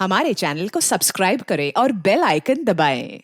हमारे चैनल को सब्सक्राइब करें और बेल आइकन दबाएं।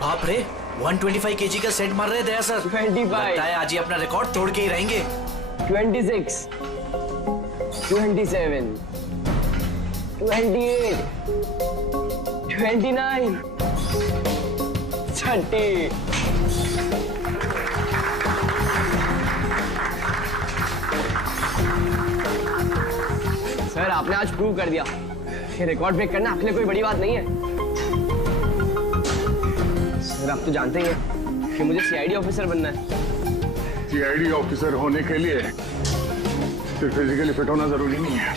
बाप रे 125 केजी का सेट मार रहे दया सर। 25 लगता है आज ही अपना रिकॉर्ड तोड़ के ही रहेंगे। 26 27 28 29 30 सर आपने आज प्रूव कर दिया कि रिकॉर्ड ब्रेक करना आपके लिए कोई बड़ी बात नहीं है। सर आप तो जानते ही हैं कि मुझे सीआईडी ऑफिसर बनना है। सीआईडी ऑफिसर होने के लिए सिर्फ फिजिकली फिट होना जरूरी नहीं है,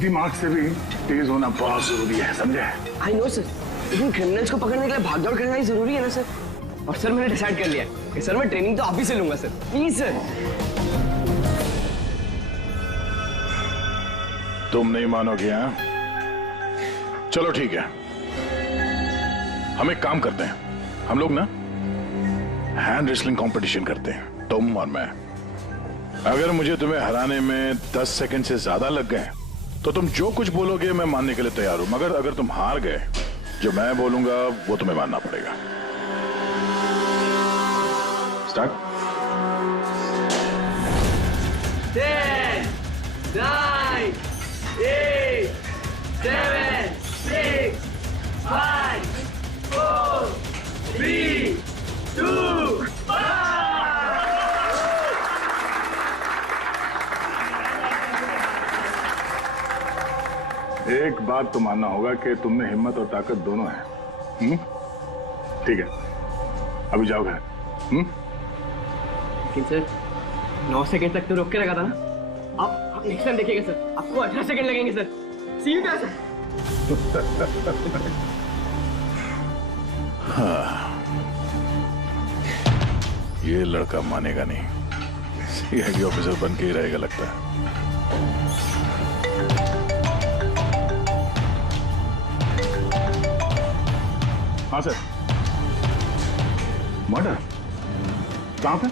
दिमाग से भी तेज होना बहुत जरूरी है, समझे? आई नो सर, लेकिन क्रिमिनल्स को पकड़ने के लिए भागदौड़ करना ही जरूरी है ना सर। और सर मैंने डिसाइड कर लिया है कि सर मैं ट्रेनिंग तो आप ही से लूंगा सर, प्लीज सर। तुम नहीं मानोगे? हाँ, चलो ठीक है, हम एक काम करते हैं, हम लोग ना हैंड रेसलिंग कंपटीशन करते हैं, तुम और मैं। अगर मुझे तुम्हें हराने में 10 सेकंड से ज्यादा लग गए तो तुम जो कुछ बोलोगे मैं मानने के लिए तैयार हूं, मगर अगर तुम हार गए, जो मैं बोलूंगा वो तुम्हें मानना पड़ेगा। स्टार्ट। 10 9 8 7 6 5 4 3 2 एक बात तो मानना होगा कि तुम में हिम्मत और ताकत दोनों है। ठीक है, अभी जाओ घर। लेकिन सर 9 सेकंड तक तो रोक के रखा था ना। आप नेक्स्ट टाइम देखिएगा सर, आपको 18 सेकंड लगेंगे सर। C you sir. हाँ, ये लड़का मानेगा नहीं, सीआईडी ऑफिसर बन के ही रहेगा लगता है। हाँ सर, मर्डर कहाँ पे?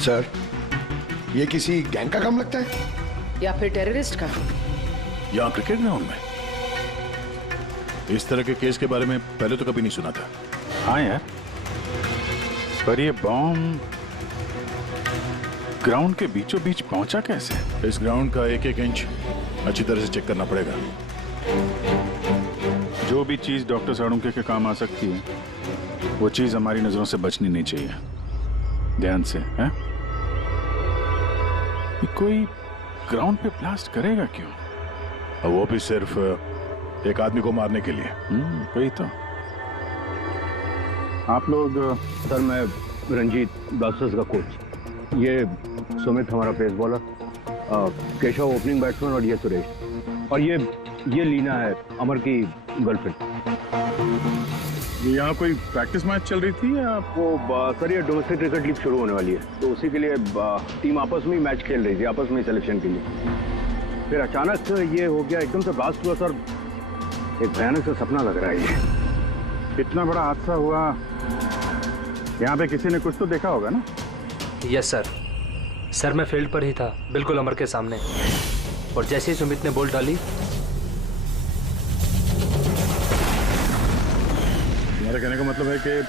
सर, ये किसी गैंग का काम लगता है या फिर टेररिस्ट का? यहाँ क्रिकेट ग्राउंड में इस तरह के केस के बारे में पहले तो कभी नहीं सुना था। हाँ यार, पर ये बॉम्ब ग्राउंड के बीचों बीच पहुंचा कैसे? इस ग्राउंड का एक एक इंच अच्छी तरह से चेक करना पड़ेगा। जो भी चीज डॉक्टर साड़ुंके के काम आ सकती है, वो चीज हमारी नजरों से बचनी नहीं चाहिए। ध्यान से, हैं? ये कोई ग्राउंड पे ब्लास्ट करेगा क्यों? और वो भी सिर्फ एक आदमी को मारने के लिए। वही तो। आप लोग? सर मैं रंजीत, ब्लास्टर्स का कोच। ये सुमित हमारा pace bowler, Keshav opening batsman और ये सुरेश, और ये लीना है अमर की गर्लफ्रेंड। यहाँ कोई प्रैक्टिस मैच चल रही थी या? वो सर ये डोमेस्टिक क्रिकेट लीग शुरू होने वाली है, तो उसी के लिए टीम आपस में ही मैच खेल रही थी, आपस में सिलेक्शन के लिए। फिर अचानक ये हो गया, एकदम से ब्लास्ट हुआ सर। एक भयानक सा सपना लग रहा है ये। इतना बड़ा हादसा हुआ, यहाँ पे किसी ने कुछ तो देखा होगा ना? Yes sir. सर मैं फील्ड पर ही था, बिल्कुल अमर के सामने, और जैसे ही सुमित ने बॉल डाली। तुम्हारे कहने का मतलब है कि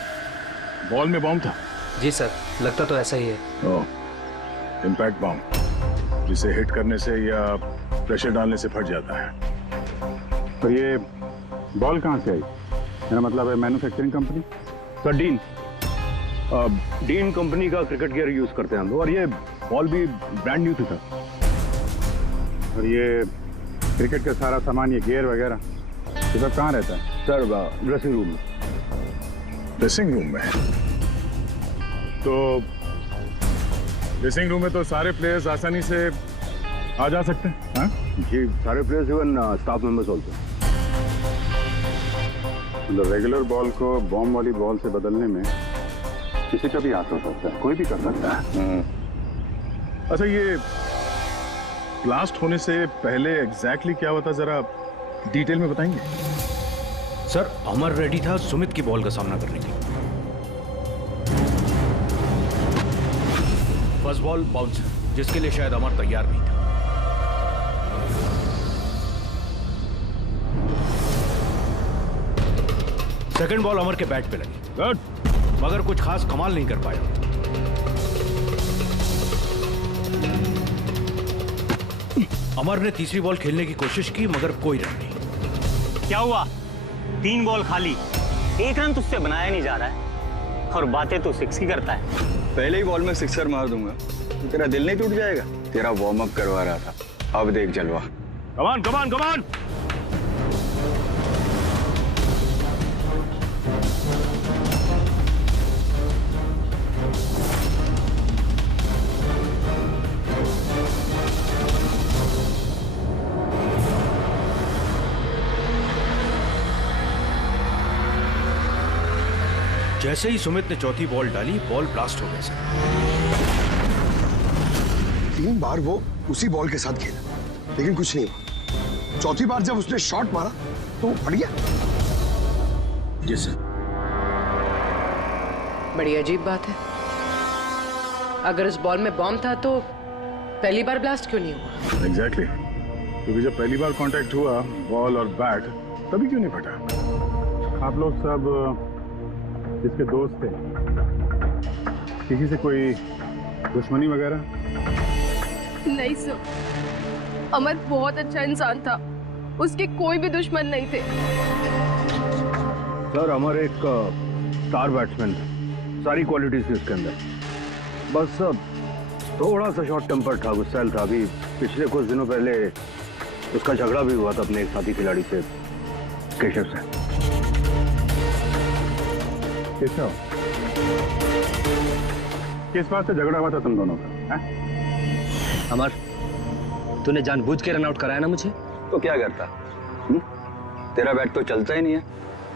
बॉल में बॉम्ब था? जी सर, लगता तो ऐसा ही है। ओह, इम्पैक्ट बॉम्ब, जिसे हिट करने से या प्रेशर डालने से फट जाता है। पर ये बॉल कहाँ से आई? मेरा मतलब है manufacturing company? Sir dean company का क्रिकेट गियर यूज करते हैं हम लोग, और ये बॉल भी ब्रांड न्यू था। और ये क्रिकेट का सारा सामान, ये गियर वगैरह, ये सब कहाँ रहता है? सर ड्रेसिंग रूम में। ड्रेसिंग रूम में? तो ड्रेसिंग रूम में तो सारे प्लेयर्स आसानी से आ जा सकते हैं? हाँ जी, सारे players, even staff members also. मतलब रेगुलर बॉल को बॉम्ब वाली बॉल से बदलने में किसी का भी हाथ हो सकता है, कोई भी कर सकता है। अच्छा, ये ब्लास्ट होने से पहले एग्जैक्टली क्या हुआ था, जरा डिटेल में बताएंगे? सर अमर रेडी था सुमित की बॉल का सामना करने के लिए। फर्स्ट बॉल बाउंस, जिसके लिए शायद अमर तैयार नहीं था। सेकंड बॉल अमर के बैट पे लगी, गुड, मगर कुछ खास कमाल नहीं कर पाया। अमर ने तीसरी बॉल खेलने की कोशिश की, मगर कोई रन नहीं। क्या हुआ? 3 बॉल खाली, 1 रन तुझसे बनाया नहीं जा रहा है, और बातें तो 6 ही करता है। पहले ही बॉल में सिक्सर मार दूंगा तो तेरा दिल नहीं टूट जाएगा? तेरा वार्म अप करवा रहा था, अब देख जलवा। कमान कमान कमान। जैसे ही सुमित ने चौथी बॉल डाली, बॉल ब्लास्ट हो गया सर। 3 बार वो उसी बॉल के साथ खेला, लेकिन कुछ नहीं हुआ। चौथी बार जब उसने शॉट मारा तो वो फट गया। जी सर। बड़ी अजीब बात है। अगर इस बॉल में बॉम्ब था तो पहली बार ब्लास्ट क्यों नहीं हुआ? एग्जैक्टली, क्योंकि जब पहली बार कांटेक्ट हुआ बॉल और बैट, तभी क्यों नहीं फटा? आप लोग सब जिसके दोस्त थे, किसी से कोई दुश्मनी वगैरह? नहीं सर, अमर बहुत अच्छा इंसान था, उसके कोई भी दुश्मन नहीं थे। सर अमर एक स्टार बैट्समैन था, सारी क्वालिटीज थी उसके अंदर, बस थोड़ा सा शॉर्ट टेम्पर था, गुस्सैल था। अभी पिछले कुछ दिनों पहले उसका झगड़ा भी हुआ था अपने एक साथी खिलाड़ी से, केशव से। केशव, किस बात से झगड़ा हुआ था तुम दोनों का? अमर, तूने जानबूझ के रन आउट कराया ना मुझे? तो क्या करता? तेरा बैट तो चलता ही नहीं है,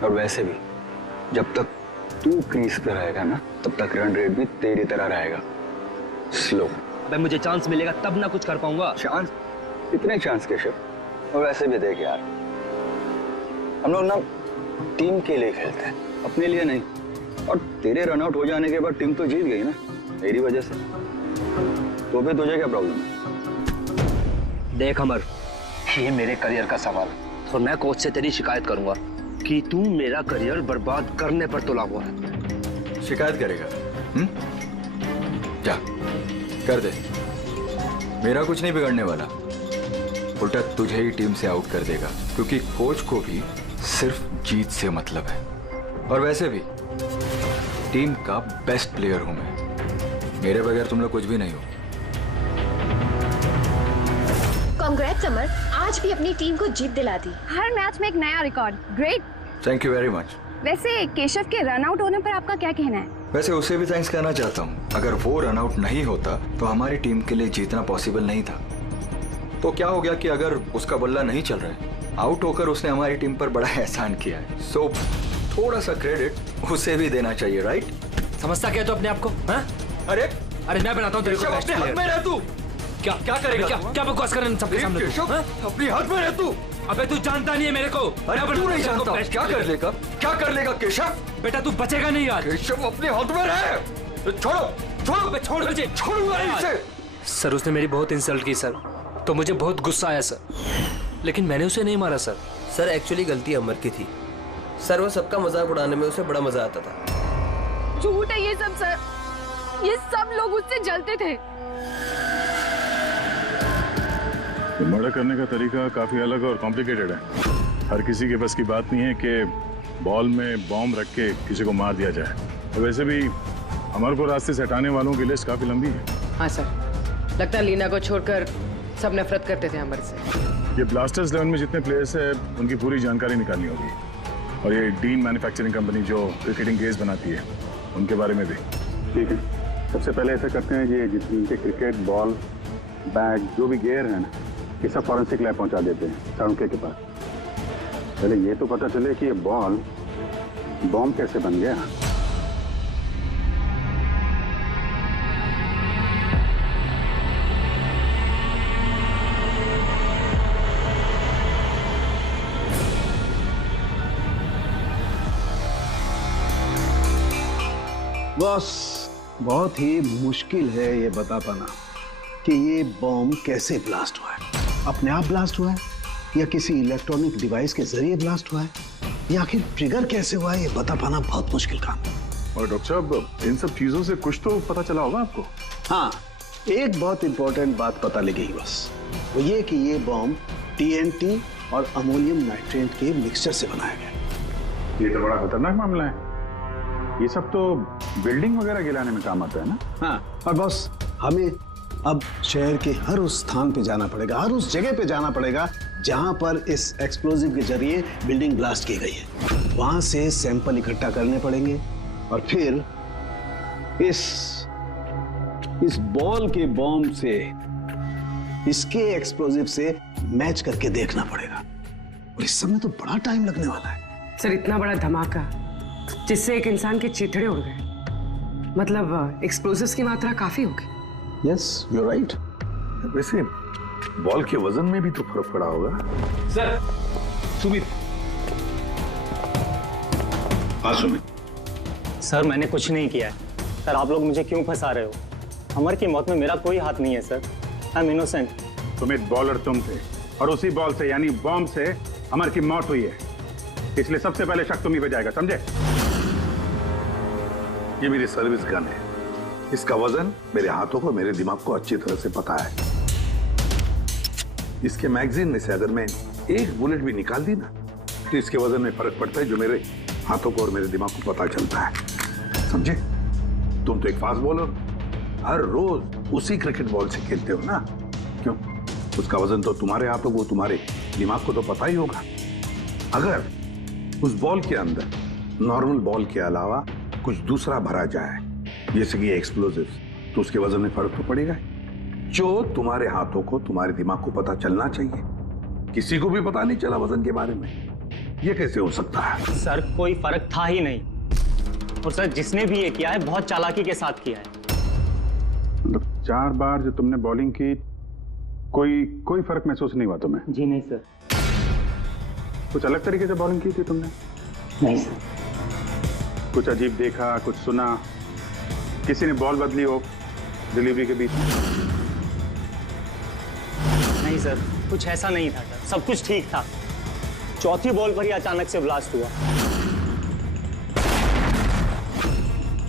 और वैसे भी जब तक तू क्रीज पे रहेगा ना, तब तक रन रेट भी तेरी तरह रहेगा, स्लो। अबे मुझे चांस मिलेगा तब ना कुछ कर पाऊंगा। चांस? इतने चांस केशव? और वैसे भी देख यार, हम लोग ना टीम के लिए खेलते हैं, अपने लिए नहीं। और तेरे रन आउट हो जाने के बाद टीम तो जीत गई ना, मेरी वजह से। तो फिर तुझे क्या प्रॉब्लम है? देख अमर, ये मेरे करियर का सवाल है, और मैं कोच से तेरी शिकायत करूंगा कि तू मेरा करियर बर्बाद करने पर तुला हुआ है। शिकायत करेगा? क्या कर दे, मेरा कुछ नहीं बिगड़ने वाला, उल्टा तुझे ही टीम से आउट कर देगा, क्योंकि कोच को भी सिर्फ जीत से मतलब है। और वैसे भी टीम का बेस्ट प्लेयर हूं मैं, मेरे बगैर तुम लोग कुछ भी नहीं हो। कांग्रेट्स अमर, आज भी अपनी टीम को जीत दिला दी। हर मैच में एक नया record, great. Thank you very much. वैसे केशव के रन आउट होने पर आपका क्या कहना है? वैसे उसे भी थैंक्स कहना चाहता हूँ, अगर वो रन आउट नहीं होता तो हमारी टीम के लिए जीतना पॉसिबल नहीं था। तो क्या हो गया कि अगर उसका बल्ला नहीं चल रहा है, आउट होकर उसने हमारी टीम पर बड़ा एहसान किया है, सो थोड़ा सा क्रेडिट उसे भी देना चाहिए, राइट? समझता क्या तो अपने आप को? हाँ? अरे अरे मैं बनाता हूँ तेरे को केशव, बेस्ट अपने हाथ में प्लेयर। रह तू। क्या करेगा? क्या बकवास कर रहे हैं सबके सामने तू? केशव, हाँ? अपने हाथ में रह तू। अबे तू जानता नहीं है मेरे को। अरे तू नहीं जानता, क्या कर लेगा? क्या कर लेगा केशव? बेटा तू बचेगा नहीं यार। केशव अपने हाथ में रह। छोड़ो छोड़ मुझे। छोड़ूंगा इसे। सर उसने मेरी बहुत इंसल्ट की सर, तो मुझे बहुत गुस्सा आया सर, लेकिन मैंने उसे नहीं मारा सर। सर एक्चुअली गलती अमर की थी सर, वो सबका मजाक उड़ाने में उसे बड़ा मजा आता था। झूठ है ये सब सर, ये सब लोग उससे जलते थे। तो मर्डर करने का तरीका काफी अलग और कॉम्प्लिकेटेड है। हर किसी के बस की बात नहीं है कि बॉल में बॉम्ब रख के किसी को मार दिया जाए। तो वैसे भी अमर को रास्ते से हटाने वालों की लिस्ट काफी लंबी है। हाँ सर, लगता है लीना को छोड़कर सब नफरत करते थे अमर से। ये ब्लास्टर्स 11 में जितने प्लेयर्स हैं उनकी पूरी जानकारी निकालनी होगी, और ये डीन मैन्युफैक्चरिंग कंपनी जो क्रिकेटिंग गेयर्स बनाती है उनके बारे में भी। ठीक है, सबसे पहले ऐसा करते हैं, ये जितने क्रिकेट बॉल बैग जो भी गेयर है ना, ये सब फॉरेंसिक लैब पहुंचा देते हैं साउंड के पास। पहले ये तो पता चले कि ये बॉल बॉम्ब कैसे बन गया। बॉस, बहुत ही मुश्किल है ये बता पाना कि ये बॉम्ब कैसे ब्लास्ट हुआ है। अपने आप ब्लास्ट हुआ है या किसी इलेक्ट्रॉनिक डिवाइस के जरिए ब्लास्ट हुआ है, या आखिर ट्रिगर कैसे हुआ है, ये बता पाना बहुत मुश्किल काम है। और डॉक्टर साहब, इन सब चीजों से कुछ तो पता चला होगा आपको? हाँ, एक बहुत इंपॉर्टेंट बात पता लगी बस, वो ये कि ये बॉम्ब TNT और अमोनियम नाइट्रेट के मिक्सचर से बनाया गया। ये तो बड़ा खतरनाक मामला है। ये सब तो बिल्डिंग वगैरह गिराने में काम आता है ना? हाँ, और बॉस हमें अब शहर के हर उस स्थान पे जाना पड़ेगा, हर उस जगह पे जाना पड़ेगा जहां पर इस एक्सप्लोजिव के जरिए बिल्डिंग ब्लास्ट की गई है। वहां से सैंपल इकट्ठा करने पड़ेंगे और फिर इस बॉल के बॉम्ब से इसके एक्सप्लोजिव से मैच करके देखना पड़ेगा, और इस समय तो बड़ा टाइम लगने वाला है। सर इतना बड़ा धमाका जिससे एक इंसान के चीथड़े उड़ गए, मतलब एक्सप्लोजिव्स की मात्रा काफी होगी। Yes, you are right. वैसे बॉल के वजन में भी तो फर्क पड़ा होगा। सर सुमित। हाँ सुमित। सर मैंने कुछ नहीं किया है। सर आप लोग मुझे क्यों फंसा रहे हो? अमर की मौत में मेरा कोई हाथ नहीं है sir, I am innocent. Sumit, bowler तुम थे और उसी बॉल से यानी बॉम्ब से अमर की मौत हुई है, इसलिए सबसे पहले शक तुम ही पे जाएगा, समझे? ये मेरी सर्विस गन है, इसका वजन मेरे हाथों को मेरे दिमाग को अच्छी तरह से पता है। इसके मैगजीन में से अगर मैं एक बुलेट भी निकाल दी ना, तो इसके वजन में फर्क पड़ता है जो मेरे हाथों को और मेरे दिमाग को पता चलता है, समझे? तुम तो एक फास्ट बॉलर, हर रोज उसी क्रिकेट बॉल से खेलते हो ना, क्यों? उसका वजन तो तुम्हारे हाथों को, तुम्हारे दिमाग को तो पता ही होगा। अगर उस बॉल के अंदर नॉर्मल बॉल के अलावा कुछ दूसरा भरा जाए, जैसे कि एक्सप्लोजिव्स, तो उसके वजन में फर्क तो पड़ेगा, जो तुम्हारे हाथों को, तुम्हारे दिमाग को पता चलना चाहिए। किसी को भी पता नहीं चला वजन के बारे में, ये कैसे हो सकता है? सर कोई फर्क था ही नहीं, और सर जिसने भी ये किया है बहुत चालाकी के साथ किया है। मतलब 4 बार जो तुमने बॉलिंग की, कोई फर्क महसूस नहीं हुआ तुम्हें? जी नहीं सर। कुछ अलग तरीके से बॉलिंग की थी तुमने? नहीं सर। कुछ अजीब देखा, कुछ सुना, किसी ने बॉल बदली हो डिलीवरी के बीच में? नहीं सर, कुछ ऐसा नहीं था सर, सब कुछ ठीक था। चौथी बॉल पर ही अचानक से ब्लास्ट हुआ।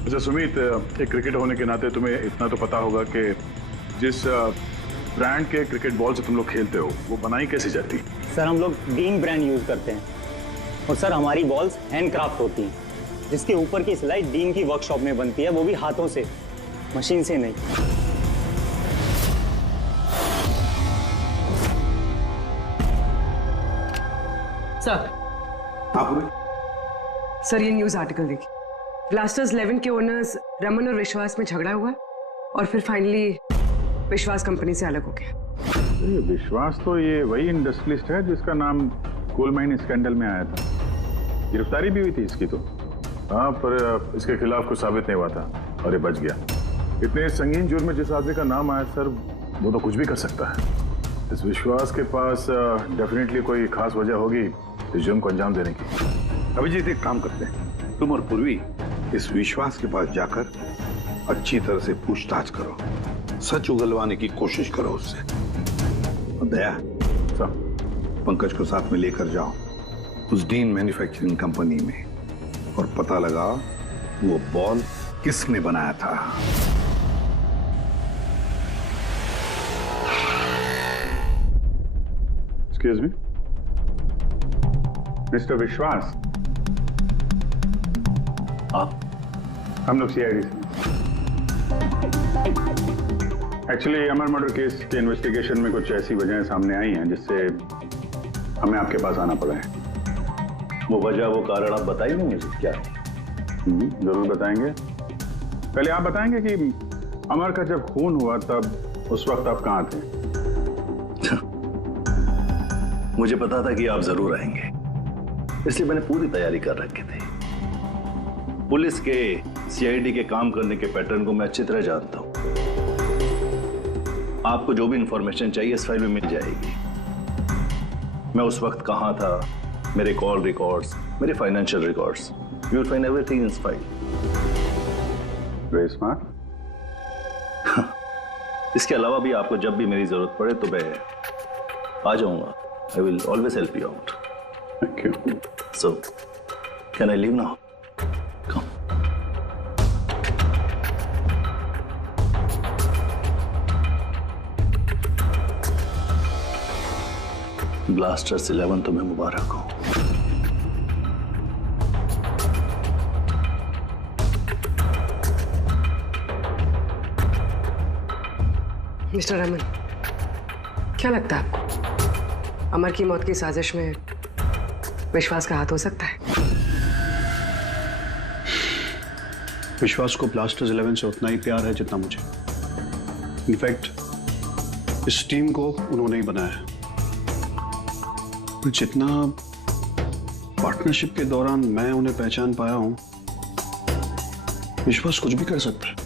अच्छा सुमित, एक क्रिकेट होने के नाते तुम्हें इतना तो पता होगा कि जिस ब्रांड के क्रिकेट बॉल से तुम लोग खेलते हो वो बनाई कैसी जाती? सर हम लोग डीन ब्रांड यूज करते हैं, और सर हमारी बॉल्स हैंडक्राफ्ट होती हैं, जिसके ऊपर की सिलाई डीन की वर्कशॉप में बनती है, वो भी हाथों से, मशीन से नहीं। सर सर ये न्यूज आर्टिकल देखिए, ब्लास्टर्स 11 के ओनर्स रमन और विश्वास में झगड़ा हुआ और फिर फाइनली विश्वास कंपनी से अलग हो गया। विश्वास तो ये वही इंडस्ट्रियलिस्ट है जिसका नाम कोल माइन स्कैंडल में आया था, गिरफ्तारी भी हुई थी इसकी तो। हाँ, पर इसके खिलाफ कुछ साबित नहीं हुआ था और ये बच गया। इतने संगीन जुर्म में जिस आदमी का नाम आया सर, वो तो कुछ भी कर सकता है। इस विश्वास के पास डेफिनेटली कोई खास वजह होगी इस जुर्म को अंजाम देने की। अभिजीत, एक काम करते हैं, तुम और पूर्वी इस विश्वास के पास जाकर अच्छी तरह से पूछताछ करो, सच उगलवाने की कोशिश करो उससे। और दया, पंकज को साथ में लेकर जाओ उस डीन मैन्युफैक्चरिंग कंपनी में और पता लगाओ वो बॉल किसने बनाया था। एक्सक्यूज मी, मिस्टर विश्वास, आप? हम लोग सीआईडी से। एक्चुअली अमर मर्डर केस के इन्वेस्टिगेशन में कुछ ऐसी वजहें सामने आई हैं जिससे हमें आपके पास आना पड़ा है। वो वजह, वो कारण आप बताएंगे मुझे क्या है? जरूर बताएंगे। पहले आप बताएंगे कि अमर का जब खून हुआ तब उस वक्त आप कहाँ थे? मुझे पता था कि आप जरूर आएंगे, इसलिए मैंने पूरी तैयारी कर रखी थी। पुलिस के, सीआईडी के काम करने के पैटर्न को मैं अच्छी तरह जानता हूं। आपको जो भी इंफॉर्मेशन चाहिए इस फाइल में मिल जाएगी। मैं उस वक्त कहां था, मेरे कॉल रिकॉर्ड्स, मेरे financial records, you will find everything in this file. Very smart. इसके अलावा भी आपको जब भी मेरी जरूरत पड़े तो मैं आ जाऊंगा। I will always help you out. Thank you. So can I leave now? Blasters 11 तुम्हें मुबारक हो। मिस्टर रमन, क्या लगता है आपको अमर की मौत की साजिश में विश्वास का हाथ हो सकता है? विश्वास को ब्लास्टर्स 11 से उतना ही प्यार है जितना मुझे। इनफैक्ट इस टीम को उन्होंने ही बनाया है। जितना पार्टनरशिप के दौरान मैं उन्हें पहचान पाया हूं, विश्वास कुछ भी कर सकता है।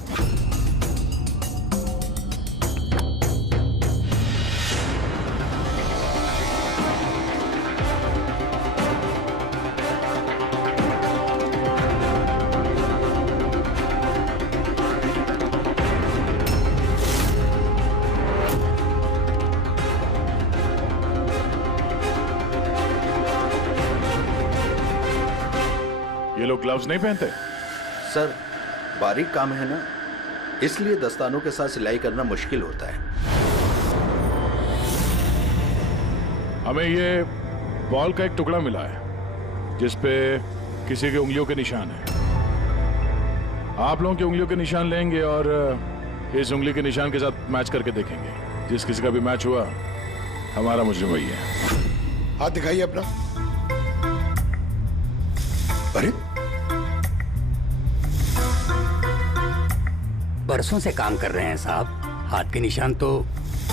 ये लोग ग्लव्स नहीं पहनते? सर, बारीक काम है ना, इसलिए दस्तानों के साथ सिलाई करना मुश्किल होता है। हमें ये बॉल का एक टुकड़ा मिला है जिस पे किसी की उंगलियों के निशान है। आप लोगों की उंगलियों के निशान लेंगे और इस उंगली के निशान के साथ मैच करके देखेंगे। जिस किसी का भी मैच हुआ, हमारा मुजरिम वही है। हाथ दिखाइए अपना। अरे, बरसों से काम कर रहे हैं साहब, हाथ के निशान तो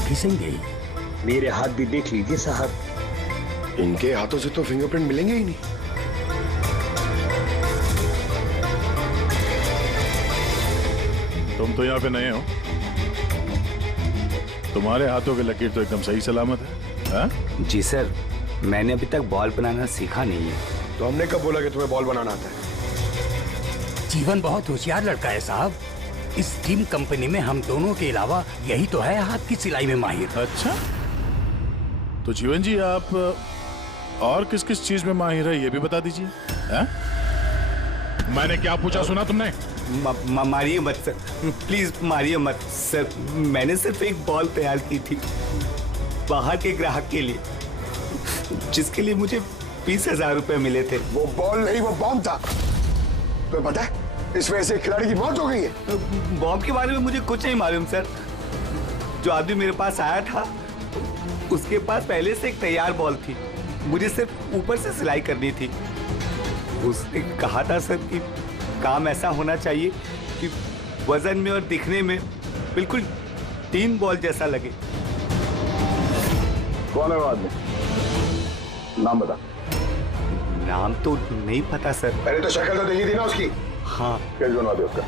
घिसेंगे ही। मेरे हाथ भी देख लीजिए साहब, इनके हाथों से तो फिंगरप्रिंट मिलेंगे ही नहीं। तुम तो यहाँ पे नए हो, तुम्हारे हाथों की लकीर तो एकदम सही सलामत है। हा? जी सर, मैंने अभी तक बॉल बनाना सीखा नहीं है। तो हमने कब बोला कि तुम्हें बॉल बनाना आता है? जीवन बहुत होशियार लड़का है साहब। इस टीम कंपनी में हम दोनों के अलावा यही तो है हाथ की सिलाई में माहिर। अच्छा, तो जीवन जी आप और किस किस चीज में माहिर है ये भी बता दीजिए। मैंने क्या पूछा सुना तुमने? मारिए मत सर, प्लीज मारिए मत सर। मैंने सिर्फ एक बॉल तैयार की थी बाहर के ग्राहक के लिए, जिसके लिए मुझे 20,000 रुपए मिले थे। वो बॉल नहीं, वो बॉम्ब था। तुम्हें पता है इस वजह से खिलाड़ी की मौत हो गई है। बॉम्ब के बारे में मुझे कुछ नहीं मालूम सर। जो आदमी मेरे पास आया था उसके पास पहले से एक तैयार बॉल थी, मुझे सिर्फ ऊपर से सिलाई करनी थी। उसने कहा था सर कि काम ऐसा होना चाहिए कि वजन में और दिखने में बिल्कुल टीम बॉल जैसा लगे। कौन है वो आदमी? नाम बता। नाम तो नहीं पता सर। पहले तो शक्ल तो देखी थी ना उसकी। हाँ। कैसे बनवा दे उसका?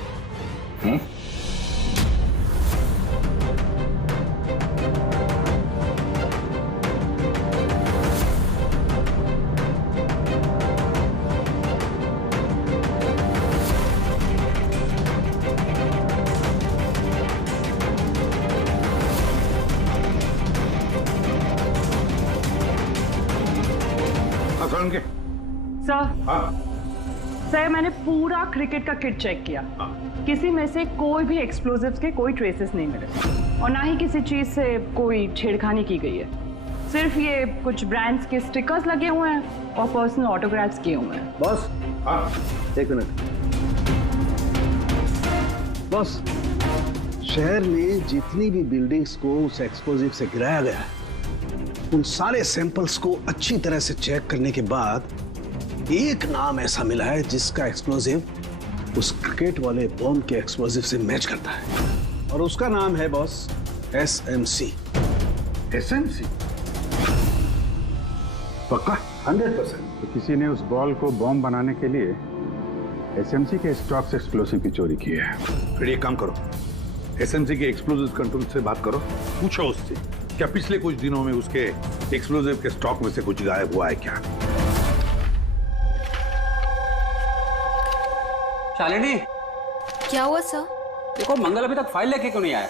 सर मैंने पूरा क्रिकेट का किट चेक किया, किसी में से कोई भी एक्सप्लोजिव्स के कोई ट्रेसेस नहीं मिले और ना ही किसी चीज से कोई छेड़खानी की गई है। सिर्फ ये कुछ ब्रांड्स के स्टिकर्स लगे हुए हैं और पर्सनल ऑटोग्राफ्स किए हुए हैं। बॉस, एक मिनट। बॉस, शहर में जितनी भी बिल्डिंग्स को उस एक्सप्लोजिव से गिराया गया है, उन सारे सैंपल्स को अच्छी तरह से चेक करने के बाद एक नाम ऐसा मिला है जिसका एक्सप्लोजिव उस क्रिकेट वाले बॉम्ब के एक्सप्लोजिव से मैच करता है, और उसका नाम है बॉस SMC। SMC? पक्का? 100%। तो किसी ने उस बॉल को बॉम्ब बनाने के लिए SMC के स्टॉक्स एक्सप्लोसिव की चोरी की है। फिर एक काम करो, SMC के एक्सप्लोजिव कंट्रोल से बात करो, पूछो उससे क्या पिछले कुछ दिनों में उसके एक्सप्लोजिव के स्टॉक में से कुछ गायब हुआ है क्या। शालिनी, क्या हुआ सर? देखो मंगल अभी तक फाइल लेके क्यों नहीं आया?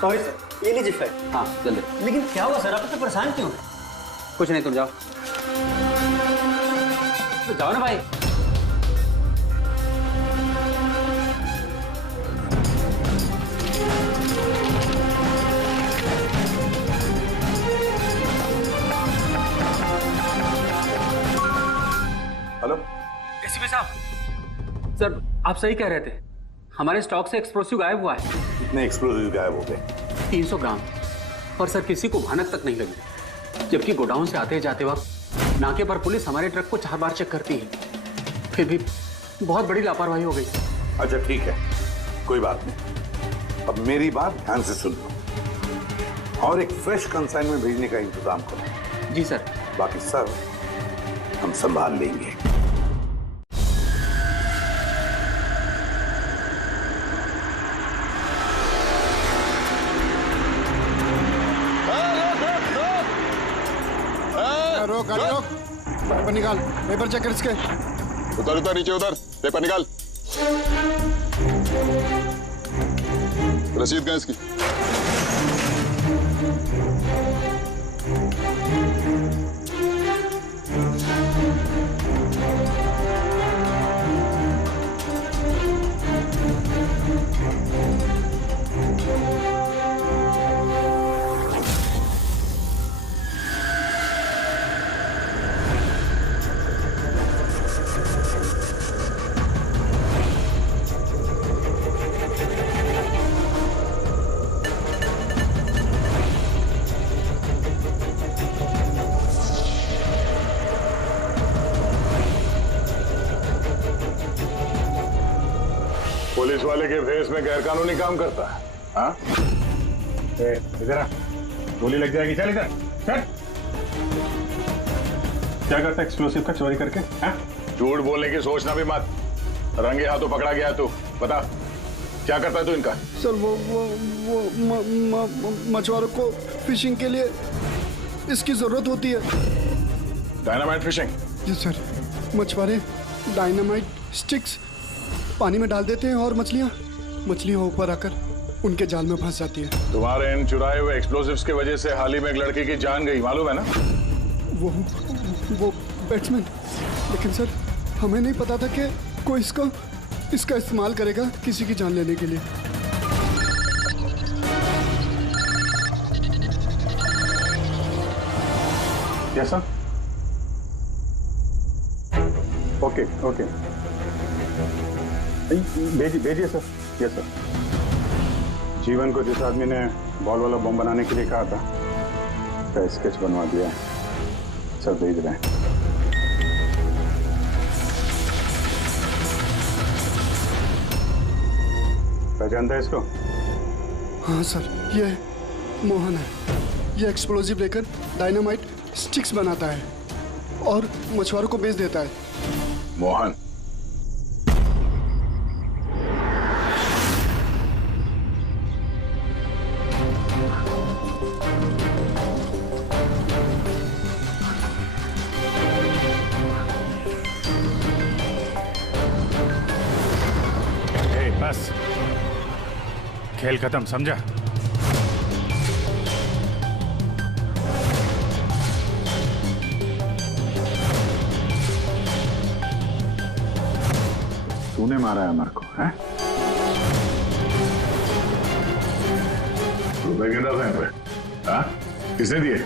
सॉरी सर, ये लीजिए फाइल। हाँ जल्दी। लेकिन क्या हुआ सर, आप इतना परेशान क्यों? कुछ नहीं, तुम जाओ। तो जाओ ना भाई। हेलो एसीपी साहब, सर आप सही कह रहे थे, हमारे स्टॉक से एक्सप्लोसिव गायब हुआ है। कितने एक्सप्लोसिव गायब हो गए? 300 ग्राम। और सर किसी को भनक तक नहीं लगी, जबकि गोडाउन से आते जाते वक्त नाके पर पुलिस हमारे ट्रक को 4 बार चेक करती है, फिर भी बहुत बड़ी लापरवाही हो गई। अच्छा ठीक है, कोई बात नहीं। अब मेरी बात ध्यान से सुन लो और एक फ्रेश कंसाइनमेंट भेजने का इंतजाम करो। जी सर। बाकी सर हम संभाल लेंगे। रोक गाड़ी रोक, पेपर निकाल, पेपर चेक कर इसके। उधर उधर नीचे उधर, पेपर निकाल। रसीद कहाँ इसकी? पुलिस वाले के फेस में गैरकानूनी काम करता है। हाँ? इधर आ, गोली लग जाएगी। चल इधर, चल। क्या करता एक्सप्लोसिव का चोरी करके? हाँ? झूठ बोलने की सोचना भी मत। रंगे हाथों पकड़ा गया तू, बता क्या करता है तू इनका? सर वो मछुआरों को फिशिंग के लिए इसकी जरूरत होती है। Dynamite fishing? जी सर, मछुआरे डायनामाइट स्टिक्स पानी में डाल देते हैं और मछलियां ऊपर आकर उनके जाल में फंस जाती है। तुम्हारे इन चुराए हुए एक्सप्लोसिव्स की वजह से हाल ही में एक लड़की की जान गई, मालूम है ना? वो बैट्समैन, लेकिन सर हमें नहीं पता था कि कोई इसका इस्तेमाल करेगा किसी की जान लेने के लिए। Yes sir. ओके ओके, भेजिए सर। Yes sir. जीवन को जिस आदमी ने बॉल वाला बम बनाने के लिए कहा था, उसका स्केच बनवा दिया है सर, भेज रहे हैं। पहचानता है इसको? हाँ सर, ये मोहन है। ये एक्सप्लोजिव लेकर डायनामाइट स्टिक्स बनाता है और मछुआरों को बेच देता है। मोहन, बस खेल खत्म, समझा? तूने मारा है अमर को, हैं? रुपए गिना था पे? हाँ? किसने दिए?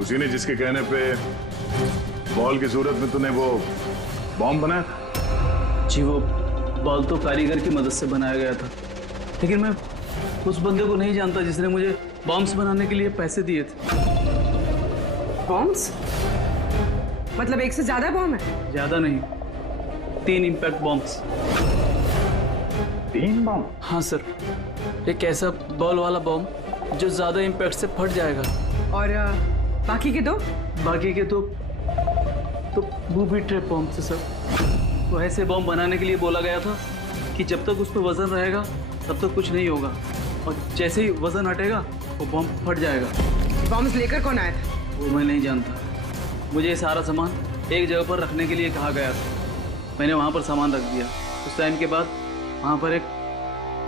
उसी ने जिसके कहने पे बॉल की सूरत में तूने वो बॉम्ब बनाया था? जी वो बॉल तो कारीगर की मदद से बनाया गया था, लेकिन मैं उस बंदे को नहीं जानता जिसने मुझे बॉम्ब्स बनाने के लिए पैसे दिए थे। बॉम्ब्स? मतलब एक से ज्यादा बॉम्ब है? ज्यादा नहीं, 3 इम्पैक्ट बॉम्ब्स। 3 बॉम्ब? हाँ सर, एक ऐसा बॉल वाला बॉम्ब जो ज्यादा इम्पैक्ट से फट जाएगा। और बाकी के 2? बाकी के तो बूबी ट्रैप बॉम्ब से सर। तो ऐसे बॉम्ब बनाने के लिए बोला गया था कि जब तक उस पर वजन रहेगा तब तक कुछ नहीं होगा, और जैसे ही वजन हटेगा वो बॉम्ब फट जाएगा। बॉम्ब्स लेकर कौन आया था? वो मैं नहीं जानता। मुझे सारा सामान एक जगह पर रखने के लिए कहा गया था। मैंने वहाँ पर सामान रख दिया। उस टाइम के बाद वहाँ पर एक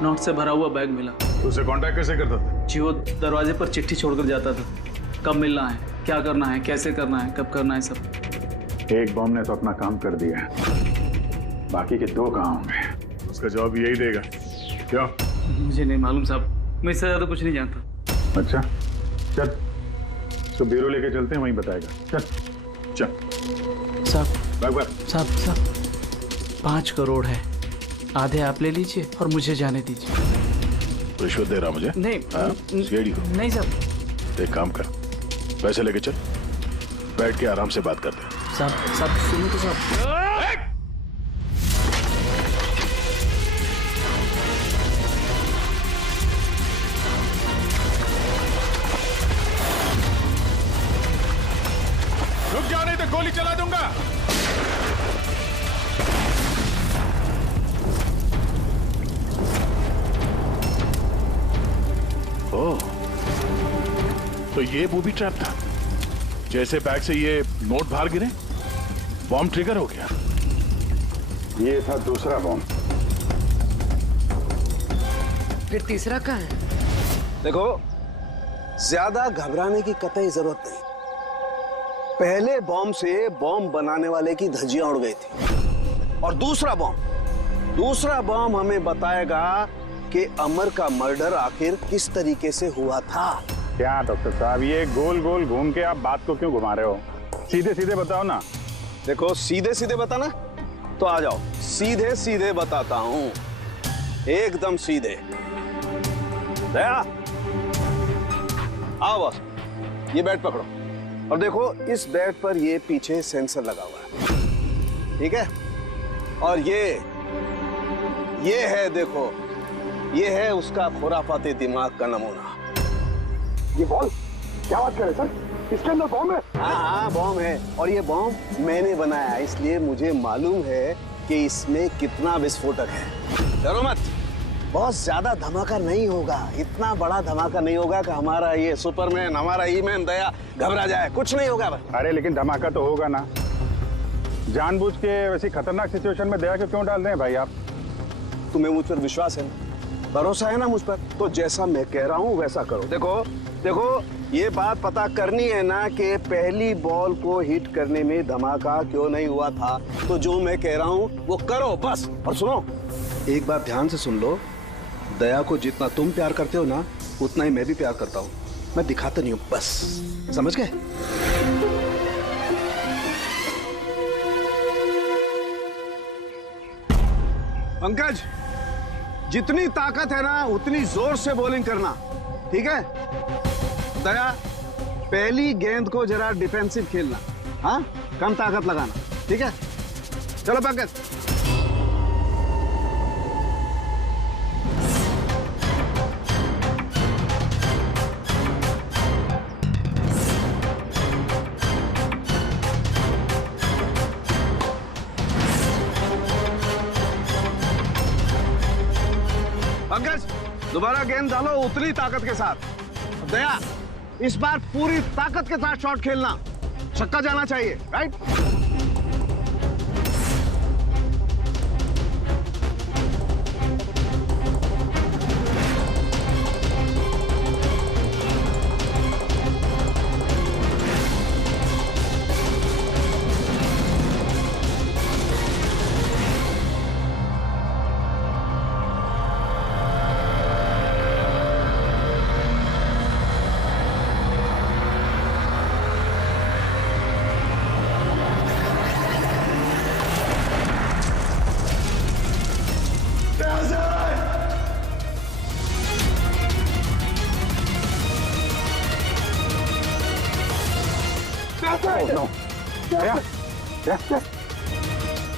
नोट से भरा हुआ बैग मिला। उसे कांटेक्ट कैसे करता था? जी वो दरवाजे पर चिट्ठी छोड़कर जाता था, कब मिलना है, क्या करना है, कैसे करना है, कब करना है, सब। एक बॉम्ब ने तो अपना काम कर दिया है, बाकी के 2 कहाँ होंगे? उसका जवाब यही देगा। क्यों? मुझे नहीं मालूम साहब, मैं इससे ज्यादा कुछ नहीं जानता। अच्छा चल, इसको ब्यूरो लेके चलते हैं, वहीं बताएगा। चल चल साहब। साहब 5 करोड़ है, आधे आप ले लीजिए और मुझे जाने दीजिए। रिश्वत दे रहा मुझे? नहीं। सीढ़ी को नहीं साहब। एक काम कर, पैसे लेके चल, बैठ के आराम से बात करते हैं। साहब सुनो तो साहब। रुक जाओ नहीं तो गोली चला दूंगा। ओह, तो ये बूबी ट्रैप था। जैसे बैग से ये नोट बाहर गिरे, बॉम्ब ट्रिगर हो गया। ये था दूसरा बॉम्ब। फिर तीसरा कहाँ है? देखो, ज्यादा घबराने की कतई जरूरत नहीं। पहले बॉम्ब से बॉम्ब बनाने वाले की धज्जियां उड़ गई थी, और दूसरा बॉम्ब हमें बताएगा कि अमर का मर्डर आखिर किस तरीके से हुआ था। क्या डॉक्टर साहब, ये गोल गोल घूम के आप बात को क्यों घुमा रहे हो? सीधे सीधे बताओ ना। देखो, सीधे सीधे बताना तो आ जाओ, सीधे सीधे बताता हूं, एकदम सीधे। दया, आओ बस, ये बेड पकड़ो और देखो, इस बेड पर ये पीछे सेंसर लगा हुआ है, ठीक है? और ये है, देखो, ये है उसका खुराफाती दिमाग का नमूना। ये बॉल, क्या बात कर रहे सर? इसके अंदर बॉम्ब है? हाँ, बॉम्ब है, और ये बॉम्ब मैंने बनाया, इसलिए मुझे मालूम है कि इसमें कितना विस्फोटक है। डरो मत, बहुत ज्यादा धमाका नहीं होगा, इतना बड़ा धमाका नहीं होगा कि हमारा ये सुपरमैन, हमारा ईमैन दया घबरा जाए, कुछ नहीं होगा। अरे लेकिन धमाका तो होगा ना। जानबूझ के वैसी खतरनाक सिचुएशन में दया को क्यों डाल रहे हैं भाई आप? तुम्हें मुझ पर विश्वास है, भरोसा है ना मुझ पर? तो जैसा मैं कह रहा हूँ वैसा करो। देखो, ये बात पता करनी है ना कि पहली बॉल को हिट करने में धमाका क्यों नहीं हुआ था। तो जो मैं कह रहा हूँ वो करो बस। और सुनो, एक बात ध्यान से सुन लो, दया को जितना तुम प्यार करते हो ना, उतना ही मैं भी प्यार करता हूँ। मैं दिखाता नहीं हूँ, बस समझ गए? पंकज, जितनी ताकत है ना उतनी जोर से बॉलिंग करना, ठीक है? दया, पहली गेंद को जरा डिफेंसिव खेलना, हाँ, कम ताकत लगाना, ठीक है? चलो पंकज। पंकज दोबारा गेंद डालो उतनी ताकत के साथ। दया इस बार पूरी ताकत के साथ शॉट खेलना, छक्का जाना चाहिए, राइट?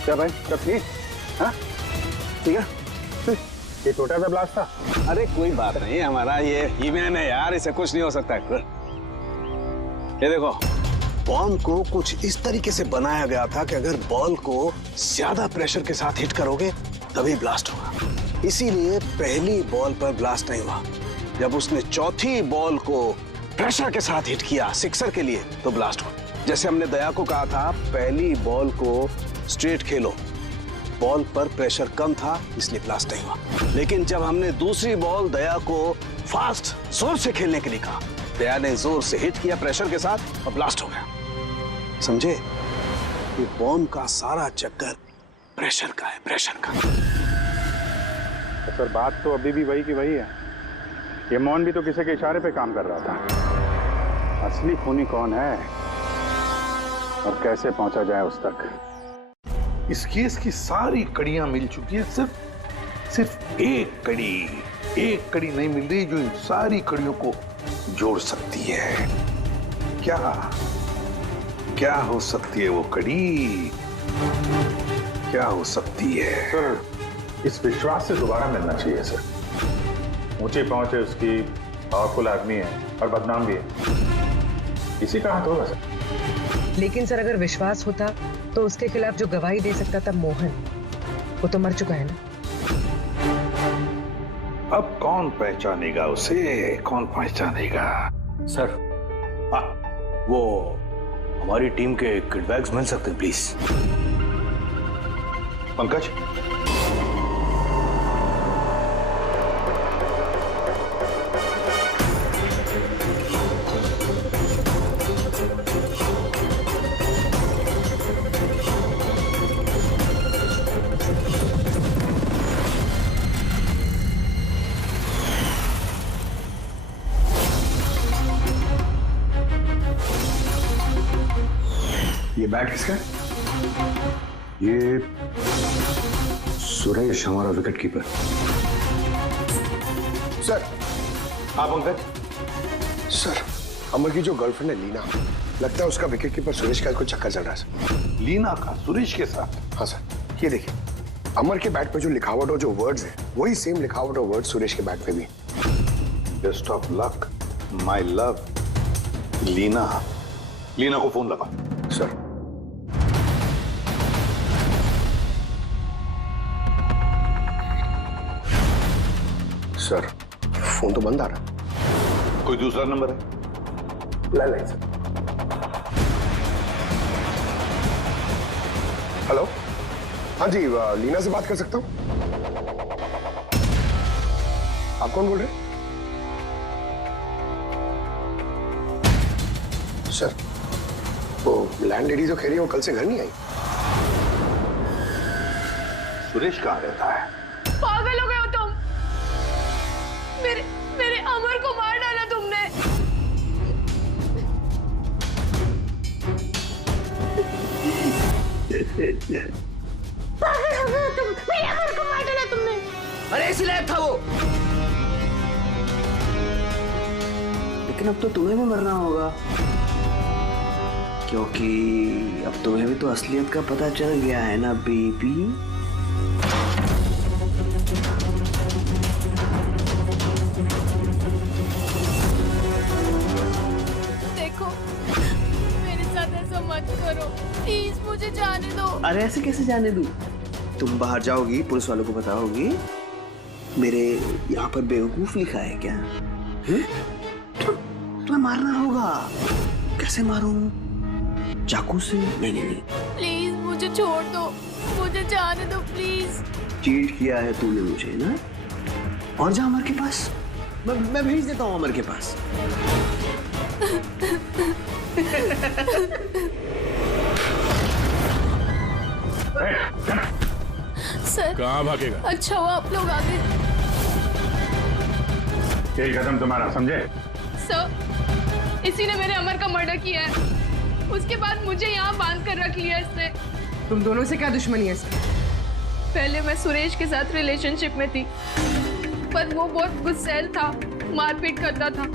क्या भाई सब ठीक? हाँ ठीक है। ये छोटा सा ब्लास्ट था। अरे कोई बात नहीं, हमारा ये हीमैन है यार, इसे कुछ नहीं हो सकता है। ये देखो, बॉम्ब को कुछ इस तरीके से बनाया गया था कि अगर बॉल को ज्यादा प्रेशर के साथ हिट करोगे तभी ब्लास्ट होगा। इसीलिए पहली बॉल पर ब्लास्ट नहीं हुआ। जब उसने चौथी बॉल को प्रेशर के साथ हिट किया सिक्सर के लिए तो ब्लास्ट हुआ। जैसे हमने दया को कहा था पहली बॉल को स्ट्रेट खेलो, बॉल पर प्रेशर कम था इसलिए ब्लास्ट नहीं हुआ। लेकिन जब हमने दूसरी बॉल दया को फास्ट जोर से खेलने के लिए कहा, दया ने जोर से हिट किया प्रेशर के साथ और ब्लास्ट हो गया। समझे? ये बॉम्ब का सारा चक्कर प्रेशर का है, प्रेशर का। तो सर बात तो अभी भी वही की वही है। ये मोहन भी तो किसी के इशारे पे काम कर रहा था। असली खूनी कौन है और कैसे पहुंचा जाए उस तक? इस केस की सारी कड़ियां मिल चुकी है, सिर्फ एक कड़ी नहीं मिल रही जो इन सारी कड़ियों को जोड़ सकती है। क्या हो सकती है वो कड़ी? क्या हो सकती है? सर इस विश्वास से दोबारा मिलना चाहिए सर। ऊंची पहुंच है उसकी, पावरफुल आदमी है और बदनाम भी है, इसी का हाथ होगा सर। लेकिन सर अगर विश्वास होता तो उसके खिलाफ जो गवाही दे सकता था मोहन, वो तो मर चुका है ना। अब कौन पहचानेगा उसे? कौन पहचानेगा? सर वो हमारी टीम के किट बैग्स मिल सकते हैं प्लीज। पंकज ये बैट किसका? ये सुरेश, हमारा विकेट कीपर। सर। हाँ पंकज। सर अमर की जो गर्लफ्रेंड है लीना, लगता है उसका विकेट कीपर सुरेश का कुछ चक्कर चल रहा है सर। लीना का सुरेश के साथ? हाँ सर, ये देखिए अमर के बैट पे जो लिखावट और जो वर्ड्स है वही सेम लिखावट और वर्ड सुरेश के बैट पे भी। Best of luck my love. Leena को फोन लगा। सर सर फोन तो बंद आ रहा है। कोई दूसरा नंबर है? नहीं सर। हेलो, हाँ जी, लीना से बात कर सकता हूँ? आप कौन बोल रहे हैं? सर वो लैंड लेडी जो कह रही है वो कल से घर नहीं आई। सुरेश कहाँ रहता है? पागल हो गए हो तुम? मेरे अमर को मार डाला तुमने। पागल हो गए तुम? मेरे अमर को मार डाला तुमने। अरे इसलिए था वो। लेकिन अब तो तुम्हें भी मरना होगा, क्योंकि अब तुम्हें भी तो असलियत का पता चल गया है ना बेबी। देखो मेरे साथ ऐसा मत करो प्लीज, मुझे जाने दो। अरे ऐसे कैसे जाने दूं? तुम बाहर जाओगी, पुलिस वालों को बताओगी, मेरे यहाँ पर बेवकूफ लिखा है क्या? तुम्हें मारना होगा। कैसे मारूं? चाकू से? नहीं। प्लीज मुझे छोड़ दो, मुझे जाने दो प्लीज। चीट किया है तूने मुझे ना? और जा अमर के पास, मैं भेज देता हूँ अमर के पास। सर कहाँ भागेगा? अच्छा हुआ आप लोग आ गए। यही कदम तुम्हारा, समझे? सर इसी ने मेरे अमर का मर्डर किया है, उसके बाद मुझे यहाँ बांध कर रख लिया इसने। तुम दोनों से क्या दुश्मनी है सर? पहले मैं सुरेश के साथ रिलेशनशिप में थी, पर वो बहुत गुस्सैल था, मारपीट करता था,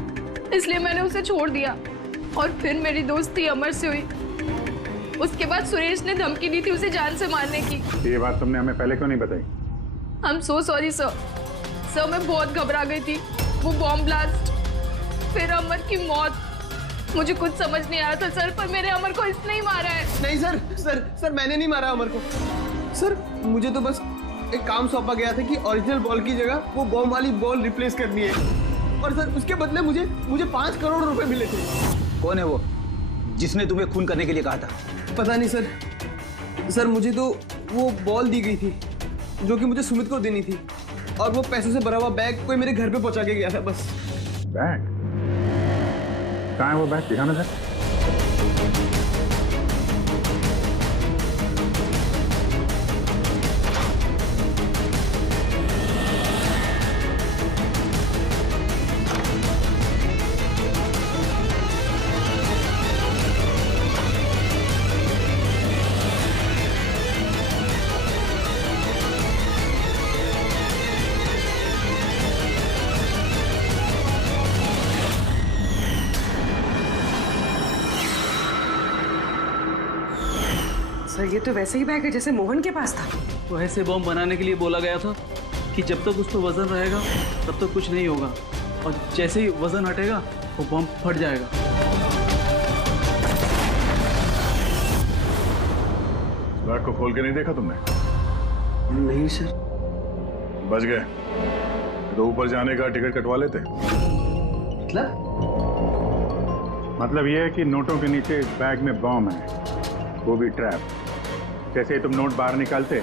इसलिए मैंने उसे छोड़ दिया। और फिर मेरी दोस्ती अमर से हुई। उसके बाद सुरेश ने धमकी दी थी उसे जान से मारने की। ये बात तुमने हमें पहले क्यों नहीं बताई? I am so sorry sir. Sir मैं बहुत घबरा गई थी, वो बॉम्ब ब्लास्ट, फिर अमर की मौत, मुझे कुछ समझ नहीं आया था सर, पर मेरे अमर को इसने ही मारा है। नहीं सर मैंने नहीं मारा अमर को। सर मुझे तो बस एक काम सौंपा गया था कि ओरिजिनल बॉल की जगह वो बॉम्ब वाली बॉल रिप्लेस करनी है, और सर उसके बदले मुझे 5 करोड़ रुपए मिले थे। कौन है वो जिसने तुम्हें खून करने के लिए कहा था? पता नहीं सर मुझे तो वो बॉल दी गई थी जो कि मुझे सुमित को देनी थी, और वो पैसों से भरा हुआ बैग कोई मेरे घर पे पहुंचा के गया था बस। बैग? कहाँ है वो बैग? दिखाना सर। सर ये तो वैसे ही बैग है जैसे मोहन के पास था। तो ऐसे बॉम्ब बनाने के लिए बोला गया था कि जब तक उस पर वजन रहेगा तब तक कुछ नहीं होगा, और जैसे ही वजन हटेगा वो बॉम्ब फट जाएगा। बैग को खोल के नहीं देखा तुमने? नहीं सर। बच गए तो ऊपर जाने का टिकट कटवा लेते। मतलब ये है कि नोटों के नीचे बैग में बॉम्ब है, वो भी ट्रैप। जैसे ही तुम नोट बाहर निकालते,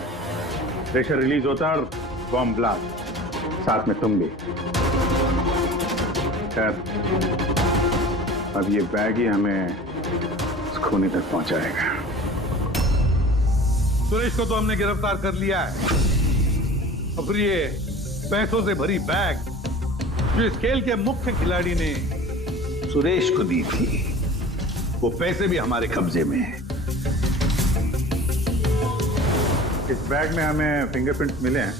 प्रेशर रिलीज होता और बॉम्ब ब्लास्ट, साथ में तुम भी। खैर अब ये बैग ही हमें खूनी तक पहुंचाएगा। सुरेश को तो हमने गिरफ्तार कर लिया है, और फिर ये पैसों से भरी बैग जो इस खेल के मुख्य खिलाड़ी ने सुरेश को दी थी, वो पैसे भी हमारे कब्जे में हैं। इस बैग में हमें फिंगरप्रिंट्स मिले हैं,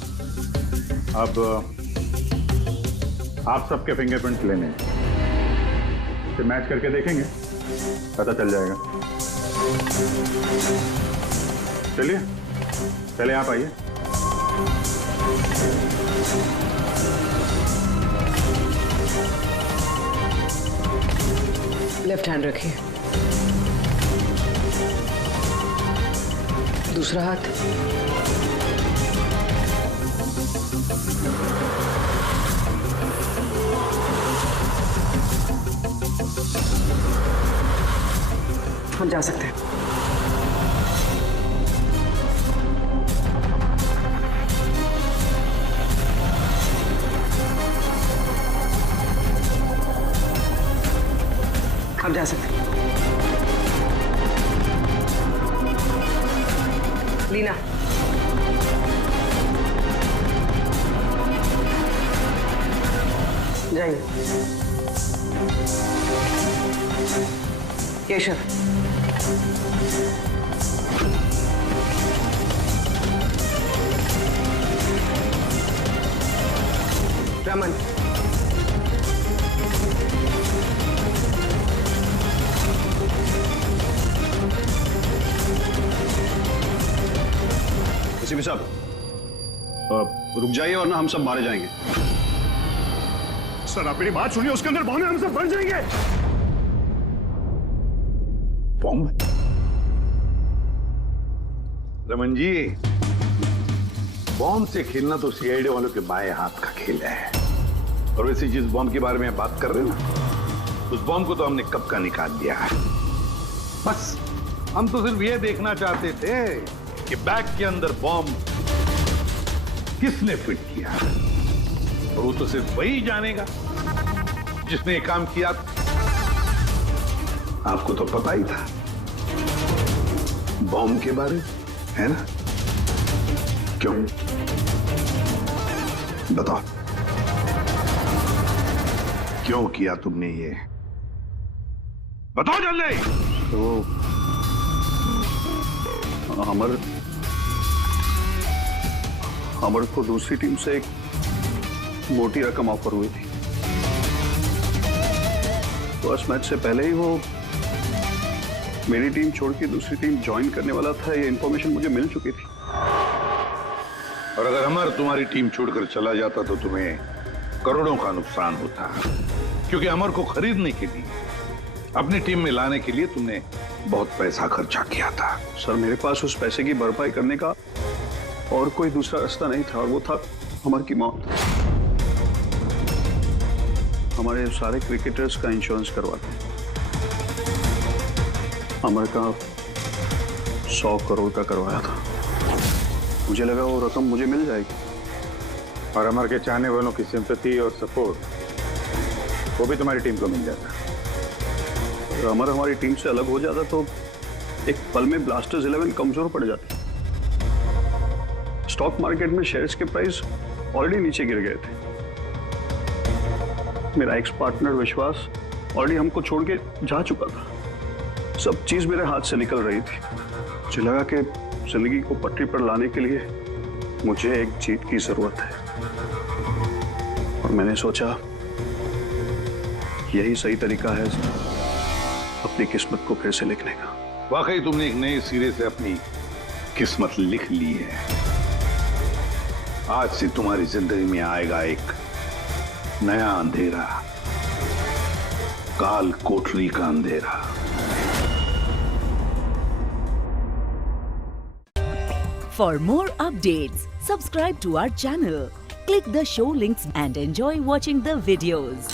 अब आप सबके फिंगरप्रिंट्स लेने हैं, इसे मैच करके देखेंगे, पता चल जाएगा। चलिए पहले आप आइए। लेफ्ट हैंड रखिए, दूसरा हाथ। हम जा सकते हैं। हम जा सकते हैं। लीना, जाइए। केशव, रमन, एसीपी साहब रुक जाइए वरना हम सब मारे जाएंगे। सर आप मेरी बात सुनिए, उसके अंदर बॉम्ब है, हम सब बन जाएंगे। बॉम्ब? रमन जी बॉम्ब से खेलना तो सीआईडी वालों के बाएं हाथ का खेल है। और वैसे जिस बॉम्ब के बारे में बात कर रहे हो ना, उस बॉम्ब को तो हमने कब का निकाल दिया है। बस हम तो सिर्फ ये देखना चाहते थे कि बैग के अंदर बॉम्ब किसने फिट किया, और वो तो सिर्फ वही जानेगा जिसने ये काम किया। आपको तो पता ही था बॉम्ब के बारे में, है ना? क्यों? बताओ, क्यों किया तुमने ये? बताओ जल्दी। तो अमर को दूसरी टीम से एक मोटी रकम ऑफर हुई थी। फर्स्ट मैच से पहले ही वो मेरी टीम छोड़ के दूसरी टीम ज्वाइन करने वाला था, ये इंफॉर्मेशन मुझे मिल चुकी थी। और अगर अमर तुम्हारी टीम छोड़कर चला जाता तो तुम्हें करोड़ों का नुकसान होता, क्योंकि अमर को खरीदने के लिए, अपनी टीम में लाने के लिए तुमने बहुत पैसा खर्चा किया था। सर, मेरे पास उस पैसे की भरपाई करने का और कोई दूसरा रास्ता नहीं था, और वो था अमर की मौत। हमारे सारे क्रिकेटर्स का इंश्योरेंस करवाते हैं। अमर का 100 करोड़ का करवाया था। मुझे लगा वो रकम मुझे मिल जाएगी, और अमर के चाहने वालों की सिंपैथी और सपोर्ट वो भी तुम्हारी टीम को मिल जाता। अगर अमर हमारी टीम से अलग हो जाता तो एक पल में ब्लास्टर्स 11 कमजोर पड़ जाती। स्टॉक मार्केट में शेयर्स के प्राइस ऑलरेडी नीचे गिर गए थे। मेरा एक्स पार्टनर विश्वास ऑलरेडी हमको छोड़ के जा चुका था। सब चीज मेरे हाथ से निकल रही थी। मुझे लगा कि जिंदगी को पटरी पर लाने के लिए मुझे एक जीत की जरूरत है, और मैंने सोचा यही सही तरीका है अपनी किस्मत को फिर से लिखने का। वाकई तुमने एक नए सिरे से अपनी किस्मत लिख ली है। आज से तुम्हारी जिंदगी में आएगा एक नया अंधेरा, काल कोठरी का अंधेरा। For more updates, subscribe to our channel, click the show links and enjoy watching the videos.